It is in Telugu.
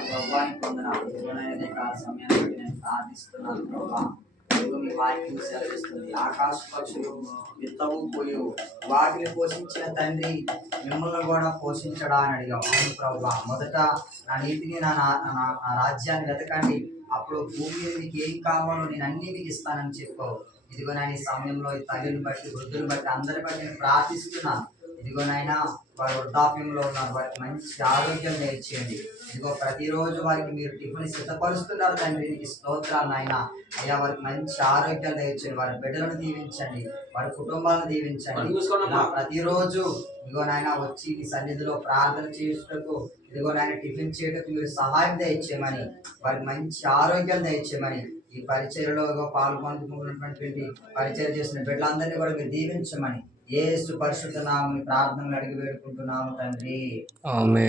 ప్రభావానికి పొందనాలు ఇదిగోనైనా కాల సమయాన్ని బట్టి నేను ప్రార్థిస్తున్నాను ప్రభా. మీ వాక్యం సెలవిస్తుంది. ఆకాశ పక్షులు విత్తవు పోయు వాటిని పోషించిన తండ్రి మిమ్మల్ని కూడా పోషించడా అని అడిగాం. అవును ప్రభా. మొదట నా నీతిని నా నా- నా- నా రాజ్యాన్ని వెతకండి. అప్పుడు భూమి మీకు ఏం కావాలో నేను అన్ని మీకు ఇస్తానని చెప్పావు. ఇదిగో నాయన ఈ సమయంలో తల్లిని బట్టి వృద్ధుని బట్టి అందరి బట్టి నేను ప్రార్థిస్తున్నాను. ఇదిగో నాయన వారు వృద్ధాప్యంలో ఉన్నారు. వారికి మంచి ఆరోగ్యం నేర్చేయండి. ఇదిగో ప్రతిరోజు వారికి మీరు టిఫిన్ సిద్ధపరుస్తున్నారు తండ్రి. నీకు స్తోత్రాలు నాయన. అయ్యా వారికి మంచి ఆరోగ్యం నేర్చండి వారి బిడ్డలను దీవించండి. వారి కుటుంబాలను దీవించండి. ప్రతిరోజు ఇదిగో నాయన వచ్చి ఈ సన్నిధిలో ప్రార్థన చేయుటకు ఇదిగో నాయన టిఫిన్ చేయటకు మీరు సహాయం దయచేయమని వారికి మంచి ఆరోగ్యం దయచేయమని ఈ పరిచయలో పాల్గొనుకున్నటువంటి పరిచయం చేసిన బిడ్డలందరినీ కూడా మీరు దీవించమని. ఏసు పరిశుద్ధ నామని ప్రార్థనలు అడిగి వేడుకుంటున్నాము తండ్రి. ఆమె